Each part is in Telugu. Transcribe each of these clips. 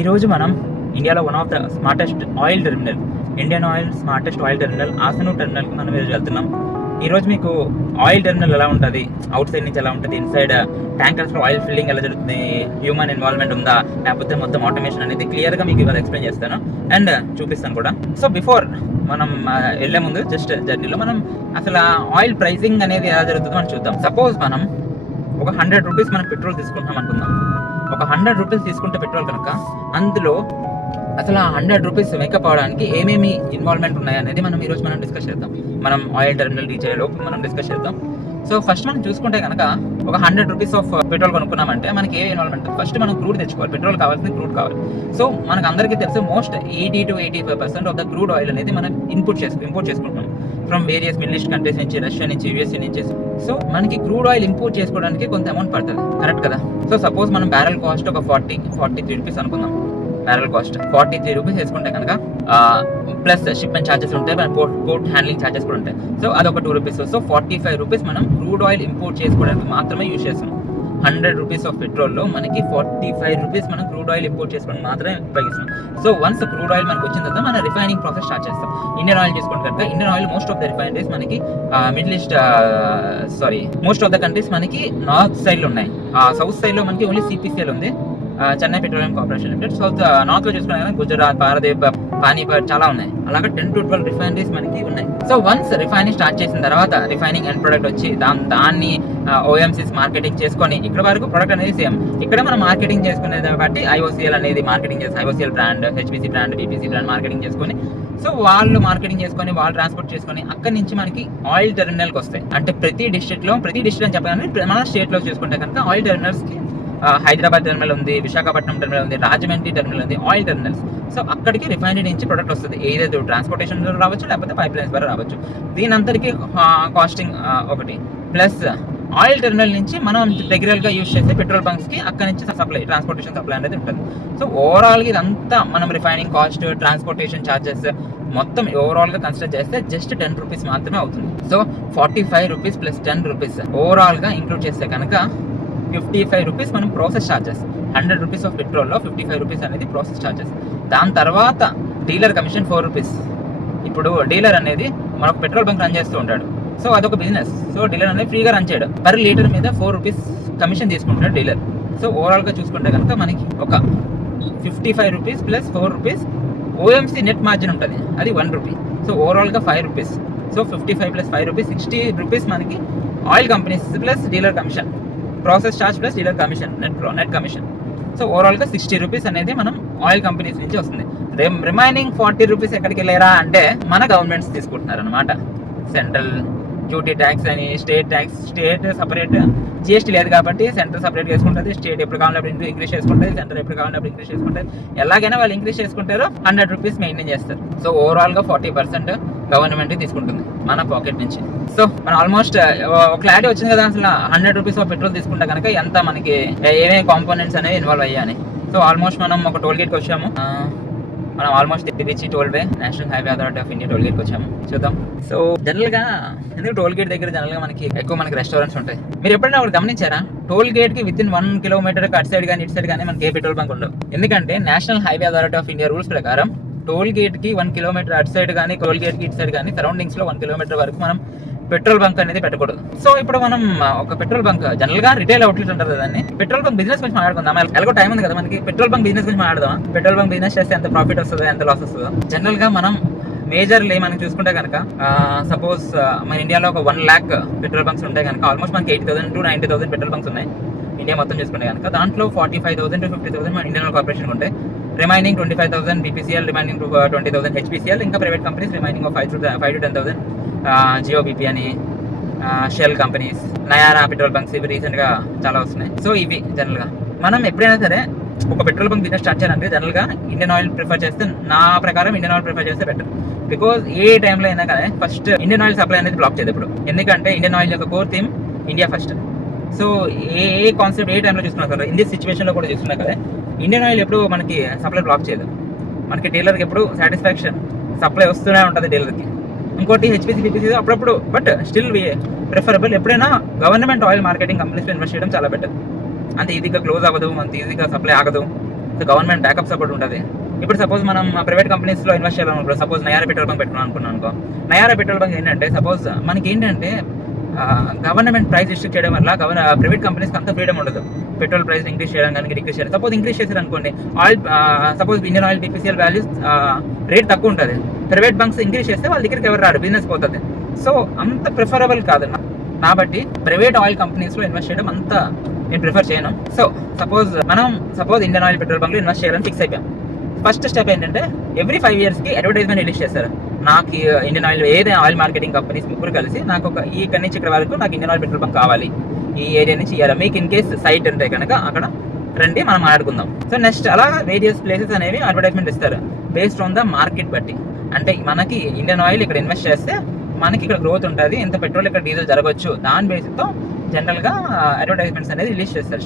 ఈరోజు మనం ఇండియాలో one of the smartest oil terminal, Indian oil smartest oil terminal Asanur టెర్మినల్కి మనం ఈరోజు వెళ్తున్నాం. ఈరోజు మీకు ఆయిల్ టెర్మినల్ ఎలా ఉంటుంది, అవుట్ సైడ్ నుంచి ఎలా ఉంటుంది, ఇన్సైడ్ ట్యాంకర్స్లో ఆయిల్ ఫిల్లింగ్ ఎలా జరుగుతుంది, హ్యూమన్ ఇన్వాల్వ్మెంట్ ఉందా లేకపోతే మొత్తం ఆటోమేషన్ అనేది క్లియర్గా మీకు ఇవాళ ఎక్స్ప్లెయిన్ చేస్తాను అండ్ చూపిస్తాను కూడా. సో బిఫోర్ మనం వెళ్ళే ముందు జస్ట్ జర్నీలో మనం అసలు ఆయిల్ ప్రైసింగ్ అనేది ఎలా జరుగుతుందో మనం చూద్దాం. సపోజ్ మనం ఒక 100 రూపీస్ మనం పెట్రోల్ తీసుకుంటాం అనుకుందాం. ఒక 100 రూపీస్ తీసుకుంటే పెట్రోల్ కనుక అందులో అసలు ఆ 100 రూపీస్ మేకప్ అవడానికి ఏమేమి ఇన్వాల్వ్మెంట్ ఉన్నాయనేది మనం ఈరోజు డిస్కస్ చేద్దాం. మనం ఆయిల్ టెర్మినల్ రీచ్ అయ్యేలోపు మనం డిస్కస్ చేద్దాం. సో ఫస్ట్ మనం చూసుకుంటే కనుక ఒక 100 రూపీస్ ఆఫ్ పెట్రోల్ కొనుక్కున్నామంటే మనకి ఏ ఇన్వాల్వ్మెంట్, ఫస్ట్ మనం క్రూడ్ తెచ్చుకోవాలి. పెట్రోల్ కావాల్సింది క్రూడ్ కావాలి. సో మనకు అందరికీ తెలుసు most 80 to 85% of the crude oil అనేది మనం ఇంపోర్ట్ చేసుకుంటాం from various middle east countries నుంచి, రష్యా నుంచి, యూఎస్ఏ నుంచి. సో మనకి క్రూడ్ ఆయిల్ ఇంపోర్ట్ చేసుకోవడానికి కొంత అమౌంట్ పడుతుంది, కరెక్ట్ కదా. సో సపోజ్ మనం బ్యారెల్ కాస్ట్ ఒక 43 రూపీస్ అనుకుందాం. బ్యారెల్ కాస్ట్ 43 రూపీస్ వేసుకుంటే కనుక ప్లస్ షిప్మెంట్ ఛార్జెస్ ఉంటాయి, పోర్ట్ హ్యాండ్లింగ్ ఛార్జెస్ కూడా ఉంటాయి. సో అదొక 2 రూపీస్. సో 45 రూపీస్ మనం క్రూడ్ ఆయిల్ ఇంపోర్ట్ చేసుకోవడానికి మాత్రమే యూజ్ చేస్తాం. 100 రూపీస్ ఆఫ్ పెట్రోల్లో మనకి 45 రూపీస్ మనం క్రూడ్ ఆయిల్ ఇంపోర్ట్ చేసుకోవడం మాత్రమే ఉపయోగిస్తాం. సో వన్స్ క్రూడ్ ఆయిల్ మనకు వచ్చిన తర్వాత మన రిఫైనింగ్ ప్రాసెస్ స్టార్ట్ చేస్తాం. ఇండియన్ ఆయిల్ చూసుకుంటే కనుక Indian oil most of the refineries మనకి మోస్ట్ ఆఫ్ ద కంట్రీస్ మనకి నార్త్ సైడ్లో ఉన్నాయి. సౌత్ సైడ్లో మనకి ఓన్లీ సిపిసిఎల్ ఉంది, Chennai petroleum corporation limited. South నార్త్లో చూసుకున్నా కానీ గుజరాత్, పారదీప్, పానీపట్ చాలా ఉన్నాయి. అలాగే 10 to 12 రిఫైనరీస్ మనకి ఉన్నాయి. సో వన్స్ రిఫైనింగ్ స్టార్ట్ చేసిన తర్వాత రిఫైనింగ్ ఎండ్ ప్రొడక్ట్ వచ్చి దాన్ని ఓఎంసీస్ మార్కెటింగ్ చేసుకొని ఇక్కడ వరకు ప్రొడక్ట్ అనేది సేమ్. ఇక్కడ మనం మార్కెటింగ్ చేసుకునేది బట్టి ఐఓసిఎల్ అనేది మార్కెటింగ్ చేసి IOCL brand, HPC brand, BPC brand marketing చేసుకొని, సో వాళ్ళు మార్కెటింగ్ చేసుకొని వాళ్ళు ట్రాన్స్పోర్ట్ చేసుకొని అక్కడి నుంచి మనకి ఆయిల్ టెర్మినల్కి వస్తాయి. అంటే ప్రతి డిస్ట్రిక్ట్ అని చెప్పగానే మన స్టేట్లో చూసుకుంటే కనుక ఆయిల్ టెర్మినల్స్కి హైదరాబాద్ టెర్మినల్ ఉంది, విశాఖపట్నం టెర్మినల్ ఉంది, రాజమండ్రి టెర్మినల్ ఉంది, ఆయిల్ టెర్మినల్స్. సో అక్కడికి రిఫైనరీ నుంచి ప్రొడక్ట్ వస్తుంది. ఏదైతే ట్రాన్స్పోర్టేషన్ రావచ్చు లేకపోతే పైప్ లైన్స్ ద్వారా రావచ్చు. దీని అంతటికి కాస్టింగ్ ఒకటి. ప్లస్ ఆయిల్ టెర్మినల్ నుంచి మనం రెగ్యులర్గా యూజ్ చేసే పెట్రోల్ బంక్స్కి అక్కడి నుంచి సప్లై, ట్రాన్స్పోర్టేషన్ సప్లై అనేది ఉంటుంది. సో ఓవరాల్గా ఇదంతా మనం రిఫైనింగ్ కాస్ట్, ట్రాన్స్పోర్టేషన్ ఛార్జెస్ మొత్తం ఓవరాల్గా కన్సిడర్ చేస్తే జస్ట్ 10 రూపీస్ మాత్రమే అవుతుంది. సో 45 రూపీస్ ప్లస్ 10 రూపీస్ ఓవరాల్గా ఇంక్లూడ్ చేస్తే కనుక 55 రూపీస్ మనం ప్రాసెస్ ఛార్జెస్. 100 రూపీస్ ఆఫ్ పెట్రోల్లో 55 రూపీస్ అనేది ప్రాసెస్ ఛార్జెస్. దాని తర్వాత డీలర్ కమిషన్ 4 రూపీస్. ఇప్పుడు డీలర్ అనేది మనకు పెట్రోల్ బంక్ రన్ చేస్తూ ఉంటాడు. సో అదొక బిజినెస్. సో డీలర్ అనేది ఫ్రీగా రన్ చేయడం. పర్ లీటర్ మీద 4 రూపీస్ కమిషన్ తీసుకుంటాడు డీలర్. సో ఓవరాల్గా చూసుకుంటే కనుక మనకి ఒక 55 rupees plus 4 rupees OMC net margin ఉంటుంది, అది 1 రూపీ. సో ఓవరాల్గా 5 rupees. So 55 plus 5 rupees 60 rupees మనకి oil companies plus dealer commission, process charge plus dealer commission, net commission. So ఓవరాల్గా 60 రూపీస్ అనేది మనం ఆయిల్ కంపెనీస్ నుంచి వస్తుంది. రిమైనింగ్ 40 రూపీస్ ఎక్కడికి వెళ్ళారా అంటే మన గవర్నమెంట్స్ తీసుకుంటున్నారు అనమాట. సెంట్రల్ డ్యూటీ ట్యాక్స్ అని, స్టేట్ సపరేట్ జిఎస్టీ లేదు కాబట్టి సెంట్రల్ సపరేట్ చేసుకుంటుంది. స్టేట్ ఎప్పుడు కావాలన్నప్పుడు ఇంక్రీజ్ చేసుకుంటుంది, సెంట్రల్ ఎప్పుడు కావాలన్నప్పుడు ఇంక్రీజ్ చేసుకుంటుంది. ఎలాగైనా వాళ్ళు ఇంక్రీజ్ చేసుకుంటారు, 100 రూపీస్ మెయింటైన్ చేస్తారు. సో ఓవరాల్గా 40% గవర్నమెంట్ తీసుకుంటుంది మన పాకెట్ నుంచి. సో మనం ఆల్మోస్ట్ ఒక క్లారిటీ వచ్చింది కదా అసలు 100 రూపీస్ ఆఫ్ పెట్రోల్ తీసుకుంటే కనుక ఎంత మనకి ఏమేమి కాంపోనెంట్స్ అనేవి ఇన్వాల్వ్ అయ్యాయని. సో ఆల్మోస్ట్ మనం ఒక టోల్ గేట్కి వచ్చాము. మనం ఆల్మోస్ట్ తిరిచి toll way, national highway authority of India toll గేట్కి వచ్చాము. చూద్దాం. సో జనరల్గా ఎందుకు టోల్ గేట్ దగ్గర జనరల్గా మనకి రెస్టారెంట్స్ ఉంటాయి. మీరు ఎప్పుడైనా ఒకటి గమనించారా? టోల్ గేట్కి వితిన్ 1 కిలోమీటర్ అటు సైడ్ కానీ ఇటు సైడ్ కానీ మనకి ఏ పెట్రోల్ బంక్ ఉండవు. ఎందుకంటే national highway authority of India rules ప్రకారం టోల్ గేట్కి 1 కిలోమీటర్ అటు సైడ్ కానీ, టోల్ గేట్కి ఇటు సైడ్ కానీ సరౌండింగ్స్లో 1 కిలోమీటర్ వరకు మనం పెట్రోల్ బంక్ అనేది పెట్టకూడదు. సో ఇప్పుడు మనం ఒక పెట్రోల్ బంక్, జనరల్ గా రిటైల్ అవుట్లెట్ అంటారు దాన్ని. పెట్రోల్ బంక్ బిజినెస్ గురించి మాట్లాడుకుందాం. ఎలాగో టైం ఉంది కదా మనకి, పెట్రోల్ బంక్ బిజినెస్ గురించి మాట్లాడదాం. పెట్రోల్ బంక్ బిజినెస్ చేస్తే ఎంత ప్రాఫిట్ వస్తుందో, ఎంత లాస్ వస్తుందో. జనరల్ గా మనం మేజర్లీ మనం చూసుకుంటే కనుక సపోజ్ మన ఇండియాలో ఒక 1 lakh పెట్రోల్ బంక్స్ ఉంటాయి కనుక ఆల్మోస్ట్ మనకి 80,000 to 90,000 పెట్రోల్ బంక్స్ ఉన్నాయి ఇండియా మొత్తం చూసుకుంటే కనుక. దాంట్లో 45,000 to 50,000 మన ఇండియన్ కార్పొరేషన్ ఉంటాయి. రిమైనింగ్ 25,000 బీపీసీఎల్, రిమైనింగ్ 20,000 హెచ్పిసిఎల్, ఇంకా private companies remaining 5 to 10,000 Jio BP అని, Shell companies, Nayara petrol bunks, ఇవి రీసెంట్గా చాలా వస్తున్నాయి. సో ఇవి జనరల్గా మనం ఎప్పుడైనా సరే ఒక పెట్రోల్ బంక్ బిజినెస్ స్టార్ట్ చేయాలంటే జనరల్గా ఇండియన్ ఆయిల్ ప్రిఫర్ చేస్తే, నా ప్రకారం ఇండియన్ ఆయిల్ ప్రిఫర్ చేస్తే బెటర్. బికాజ్ ఏ టైంలో అయినా కానీ ఫస్ట్ ఇండియన్ ఆయిల్ సప్లై అనేది బ్లాక్ చేయదు ఇప్పుడు. ఎందుకంటే ఇండియన్ ఆయిల్ యొక్క core theme India first. So ఏ కాన్సెప్ట్ ఏ టైంలో చూసుకున్నా కదా, ఇన్ దిస్ సిచ్యువేషన్లో కూడా చూసుకున్నా కదా, ఇండియన్ ఆయిల్ ఎప్పుడు మనకి సప్లై బ్లాక్ చేయదు. మనకి డీలర్కి ఎప్పుడు సాటిస్ఫాక్షన్, సప్లై వస్తూనే ఉంటుంది డీలర్కి. ఇంకోటి హెచ్పిసి, బీపీసీ అప్పుడప్పుడు, బట్ స్టిల్ ప్రిఫరబుల్ ఎప్పుడైనా గవర్నమెంట్ ఆయిల్ మార్కెటింగ్ కంపెనీస్లో ఇన్వెస్ట్ చేయడం చాలా బెటర్. అంత ఈజీగా క్లోజ్ అవ్వదు, అంత ఈజీగా సప్లై ఆగదు. సో గవర్నమెంట్ బ్యాకప్ సపోర్ట్ ఉంటుంది. ఇప్పుడు సపోజ్ మనం ప్రైవేట్ కంపెనీస్లో ఇన్వెస్ట్ చేయాలనుకో, సపోజ్ నయారా పెట్రోల్ బంక్ పెట్టుకున్నాం అనుకున్నాం అనుకో. నయారా పెట్రోల్ బంక్ ఏంటంటే సపోజ్ మనకి ఏంటంటే గవర్నమెంట్ ప్రైస్ రిస్ట్రిక్ట్ చేయడం వల్ల ప్రైవేట్ కంపెనీస్కి అంత ఫ్రీడమ్ ఉండదు. పెట్రోల్ ప్రైస్ ఇంక్రీజ్ చేయడం కానీ డిక్రీజ్ చేయడం. సపోజ్ ఇంక్రీజ్ చేశారు అనుకోండి, oil suppose Indian oil BPCL values rate తక్కువ ఉంటుంది. ప్రైవేట్ బంక్స్ ఇంక్రీజ్ చేస్తే వాళ్ళ దగ్గరికి ఎవరు రాడు, బిజినెస్ పోతుంది. సో అంత ప్రిఫరబుల్ కాదు కాబట్టి ప్రైవేట్ ఆయిల్ కంపెనీస్లో ఇన్వెస్ట్ చేయడం అంత నేను ప్రిఫర్ చేయను. So suppose Indian oil petrol బంక్లో ఇన్వెస్ట్ చేయాలని ఫిక్స్ అయిపోయాం. ఫస్ట్ స్టెప్ ఏంటంటే ఎవ్రీ 5 yearsకి అడ్వర్టైజ్మెంట్ రిలీజ్ చేస్తారు. నాకు ఇండియన్ ఆయిల్ ఏదైనా ఆయిల్ మార్కెటింగ్ కంపెనీస్ ముగ్గురు కలిసి నాకు ఇక్కడ నుంచి ఇక్కడ వరకు నాకు ఇండియన్ ఆయిల్ పెట్రోల్ బంక్ కావాలి, ఈ ఏరియా నుంచి ఇవ్వాలి. మీకు ఇన్ కేస్ సైట్ ఉంటే కనుక అక్కడ రండి, మనం ఆడుకుందాం. సో నెక్స్ట్ అలా వేరియస్ ప్లేసెస్ అనేవి అడ్వర్టైజ్మెంట్ ఇస్తారు బేస్డ్ ఆన్ ద మార్కెట్ బట్టి. అంటే మనకి ఇండియన్ ఆయిల్ ఇక్కడ ఇన్వెస్ట్ చేస్తే మనకి ఇక్కడ గ్రోత్ ఉంటుంది, ఇంత పెట్రోల్ ఇక్కడ డీజిల్ జరగవచ్చు, దాని బేస్తో జనరల్గా అడ్వర్టైజ్మెంట్స్ అనేది రిలీజ్ చేస్తారు.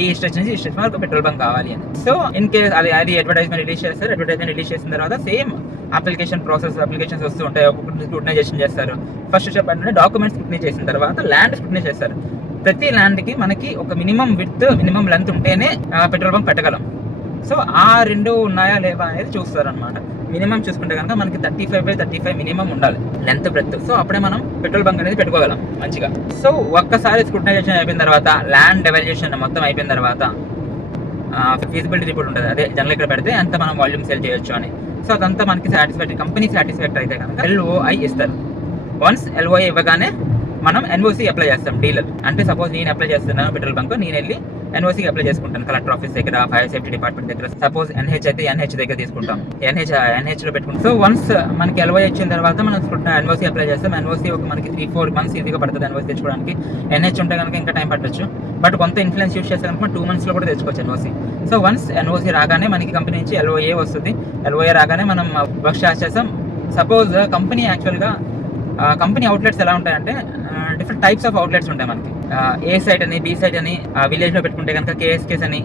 ఈ స్ట్రెచ్ నుంచి ఈ స్ట్రెచ్ వరకు పెట్రోల్ బంక్ కావాలి అని. సో ఇన్ కేస్ అది అడ్వర్టైజ్మెంట్ రిలీజ్ చేస్తారు. అడ్వర్టైజ్మెంట్ రిలీజ్ చేసిన తర్వాత సేమ్ అప్లికేషన్స్ వస్తూ ఉంటాయి. ఒక్కొక్కటి స్క్రూటనైజేషన్ చేస్తారు. ఫస్ట్ స్టెప్ అంటే డాక్యుమెంట్స్ స్క్రూటనై చేసిన తర్వాత ల్యాండ్ స్క్రూటనై చేస్తారు. ప్రతి ల్యాండ్కి మనకి ఒక మినిమం లెంత్ ఉంటేనే పెట్రోల్ బంక్ పెట్టగలం. సో ఆ రెండు ఉన్నాయా లేవా అనేది చూస్తారు అనమాట. మినిమం చూసుకుంటే కనుక మనకి 35x35 మినిమం ఉండాలి లెంత్ బ్రెత్. సో అప్పుడే మనం పెట్రోల్ బంక్ అనేది పెట్టుకోగలం మంచిగా. సో ఒక్కసారి స్క్రూటనైజేషన్ అయిపోయిన తర్వాత, ల్యాండ్ ఎవాల్యుయేషన్ మొత్తం అయిపోయిన తర్వాత ఫీజిబిలిటీ రిపోర్ట్ ఉంటుంది. అదే జనరల్ ఇక్కడ పెడితే అంత మనం వాల్యూమ్ సేల్ చేయొచ్చు అని. సో అదంతా మనకి కంపెనీ సాటిస్ఫాక్టరీ అయితే కనుక LOI ఇస్తారు. వన్స్ LOI ఇవ్వగానే మనం NOC అప్లై చేస్తాం. డీలర్ అంటే సపోజ్ నేను అప్లై చేస్తున్నాను పెట్రోల్ బంక్, నేను వెళ్ళి NOCకి అప్లై చేసుకుంటాను కలెక్టర్ ఆఫీస్ దగ్గర, ఫైర్ సేఫ్టీ డిపార్ట్మెంట్ దగ్గర. సపోజ్ NH అయితే NH దగ్గర తీసుకుంటాం, NHలో పెట్టుకుంటాం. సో వన్స్ మనకి LOI ఇచ్చిన తర్వాత మనం NOC అప్లై చేస్తాం. NOC ఒక మనకి 3-4 months ఈజీగా పడుతుంది NOC తెచ్చుకోవడానికి. NH ఉంటే కనుక ఇంకా టైం పట్టచ్చు. బట్ కొంత ఇన్ఫ్లుయెన్స్ యూస్ చేస్తే కనుక 2 monthsలో కూడా తెచ్చుకోవచ్చు NOC. సో వన్స్ NOC రాగానే మనకి కంపెనీ నుంచి LOA వస్తుంది. LOA రాగానే మనం వర్క్ స్టార్ట్ చేస్తాం. సపోజ్ కంపెనీ అవుట్లెట్స్ ఎలా ఉంటాయంటే డిఫరెంట్ టైప్స్ ఆఫ్ అవుట్లెట్స్ ఉంటాయి మనకి. A సైట్ అని, B సైట్ అని, విలేజ్లో పెట్టుకుంటే కనుక KSKs అని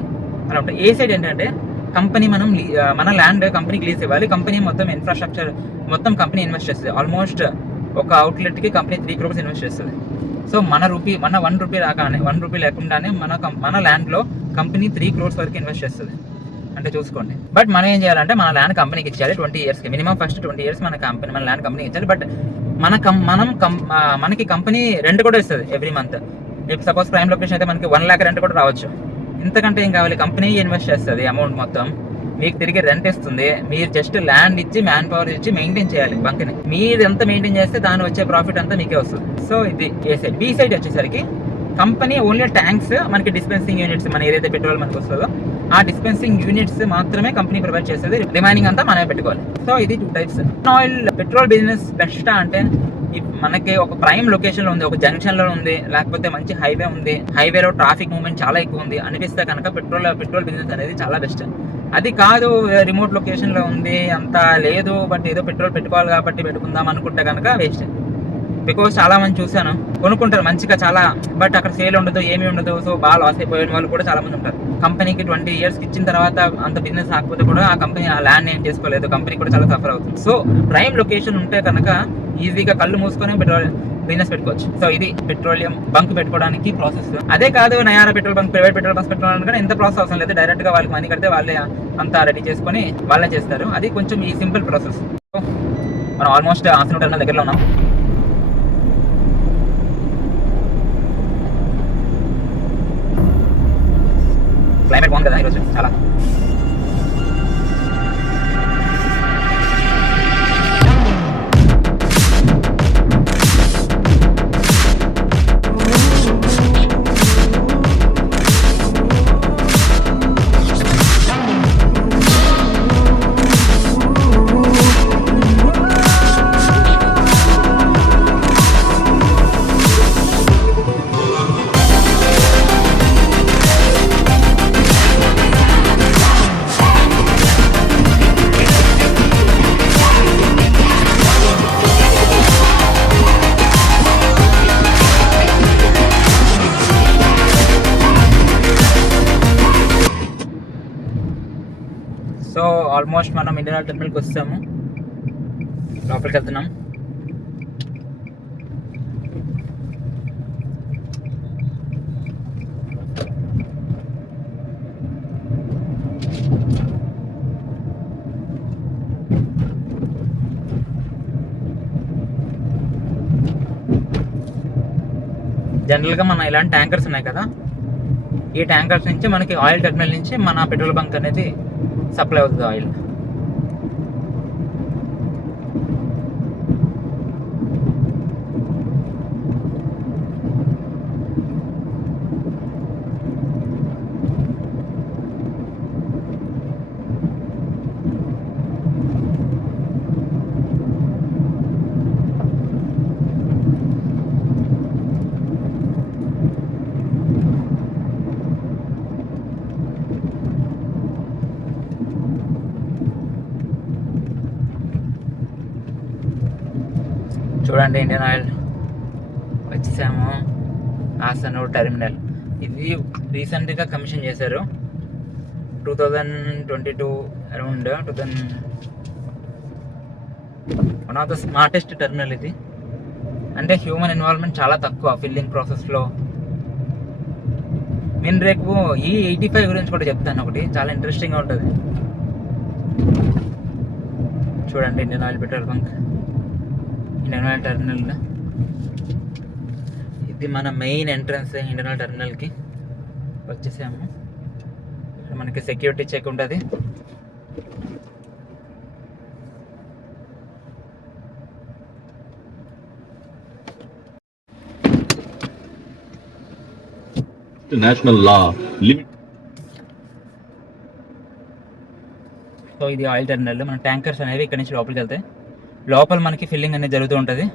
అలా ఉంటాయి. A సైట్ ఏంటంటే కంపెనీ మన ల్యాండ్ కంపెనీకి లీజ్ ఇవ్వాలి. కంపెనీ మొత్తం ఇన్ఫ్రాస్ట్రక్చర్ మొత్తం కంపెనీ ఇన్వెస్ట్ చేస్తుంది. ఆల్మోస్ట్ ఒక అవుట్లెట్కి కంపెనీ 3 crores ఇన్వెస్ట్ చేస్తుంది. సో మన 1 రూపీ రాగానే, 1 రూపీ లేకుండానే మన ల్యాండ్లో కంపెనీ 3 crores వరకు ఇన్వెస్ట్ చేస్తుంది. అంటే చూసుకోండి. బట్ మనం ఏం చేయాలంటే మన ల్యాండ్ కంపెనీకి ఇచ్చేయాలి 20 yearsకి. మినిమం ఫస్ట్ 20 years మన ల్యాండ్ కంపెనీకి ఇచ్చాలి. బట్ మనకి కంపెనీ రెంట్ కూడా ఇస్తుంది ఎవ్రీ మంత్. ఇప్పుడు సపోజ్ ప్రైమ్ లొకేషన్ అయితే మనకి 1 lakh రెంట్ కూడా రావచ్చు. ఇంతకంటే ఏం కావాలి, కంపెనీ ఇన్వెస్ట్ చేస్తుంది అమౌంట్ మొత్తం, మీకు తిరిగి రెంట్ ఇస్తుంది. మీరు జస్ట్ ల్యాండ్ ఇచ్చి, మ్యాన్ పవర్ ఇచ్చి మెయింటైన్ చేయాలి బంక్ని. మీరు ఎంత మెయింటైన్ చేస్తే దాని వచ్చే ప్రాఫిట్ అంతా మీకే వస్తుంది. సో ఇది A సైడ్. B సైడ్ వచ్చేసరికి కంపెనీ ఓన్లీ ట్యాంక్స్, మనకి డిస్పెన్సింగ్ యూనిట్స్, మన ఏదైతే పెట్రోల్ మనకు వస్తుందో ఆ డిస్పెన్సింగ్ యూనిట్స్ మాత్రమే కంపెనీ ప్రొవైడ్ చేస్తుంది. రిమైనింగ్ అంతా మనమే పెట్టుకోవాలి. సో ఇది 2 types. Oil petrol business best అంటే మనకి ఒక ప్రైమ్ లొకేషన్లో ఉంది, ఒక జంక్షన్లో ఉంది, లేకపోతే మంచి హైవే ఉంది, హైవేలో ట్రాఫిక్ మూవ్మెంట్ చాలా ఎక్కువ ఉంది అనిపిస్తే కనుక పెట్రోల్ బిజినెస్ అనేది చాలా బెస్ట్. అది కాదు రిమోట్ లొకేషన్లో ఉంది, అంత లేదు, బట్ ఏదో పెట్రోల్ పెట్టుకోవాలి కాబట్టి పెట్టుకుందాం అనుకుంటే కనుక వేస్ట్. బికాజ్ చాలా మంది చూశాను, కొనుక్కుంటారు మంచిగా చాలా, బట్ అక్కడ సేల్ ఉండదు, ఏమీ ఉండదు. సో బాగా లాస్ అయిపోయిన వాళ్ళు కూడా చాలా మంది ఉంటారు. కంపెనీకి 20 years ఇచ్చిన తర్వాత అంత బిజినెస్ రాకపోతే కూడా ఆ కంపెనీ ఆ ల్యాండ్ ఏం చేసుకోలేదు, కంపెనీ కూడా చాలా సఫర్ అవుతుంది. సో ప్రైమ్ లొకేషన్ ఉంటే కనుక ఈజీగా కళ్ళు మూసుకొని పెట్రోల్ బిజినెస్ పెట్టుకోవచ్చు. సో ఇది పెట్రోలియం బంక్ పెట్టుకోవడానికి ప్రాసెస్. అదే కాదు Nayara petrol bunk, private petrol bunks పెట్టుకోవడానికి ఎంత ప్రాసెస్ అవసరం లేదు. డైరెక్ట్గా వాళ్ళకి మనీ కడితే వాళ్ళే అంతా రెడీ చేసుకొని వాళ్ళే చేస్తారు. అది కొంచెం ఈ సింపుల్ ప్రాసెస్. మనం ఆల్మోస్ట్ ఆసన టర్మినల్ దగ్గరలో ఉన్నాం. క్లైమేట్ బాగుంది కదా ఈరోజు చాలా. సో ఆల్మోస్ట్ మనం ఇండియన్ ఆయిల్ టెర్మినల్కి వస్తాము, లోపలికి వెళ్తున్నాం. జనరల్గా మన ఇలాంటి ట్యాంకర్స్ ఉన్నాయి కదా, ఈ ట్యాంకర్స్ నుంచి మనకి ఆయిల్ టెర్మినల్ నుంచి మన పెట్రోల్ బంక్ అనేది సప్లై అవుతుంది ఆయిల్. చూడండి, ఇండియన్ ఆయిల్ వచ్చేసాము. ఆసనూర్ టెర్మినల్ ఇది రీసెంట్గా కమిషన్ చేశారు 2022 around 2000. One of the smartest terminal ఇది. అంటే హ్యూమన్ ఇన్వాల్వ్మెంట్ చాలా తక్కువ ఫిల్లింగ్ ప్రాసెస్లో. నేను రేపు E85 గురించి కూడా చెప్తాను, ఒకటి చాలా ఇంట్రెస్టింగ్గా ఉంటుంది. చూడండి, Indian oil petrol bunk, Indian oil terminal. ఇది మన మెయిన్ ఎంట్రన్స్ ఇండియన్ ఆయిల్ టెర్మినల్కి వచ్చేసాము. ఇక్కడ మనకి సెక్యూరిటీ చెక్ ఉంటుంది. నేషనల్ లా లిమిట్. సో ఇది ఆయిల్ టెర్మినల్. మన ట్యాంకర్స్ అనేవి ఇక్కడ నుంచి లోపలికి వెళ్తాయి. లోపల మనకి ఫిల్లింగ్ అనేది జరుగుతూ ఉంటుంది.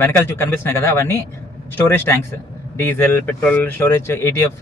వెనకాల కనిపిస్తున్నాయి కదా, అవన్నీ storage tanks, diesel, petrol storage, ATF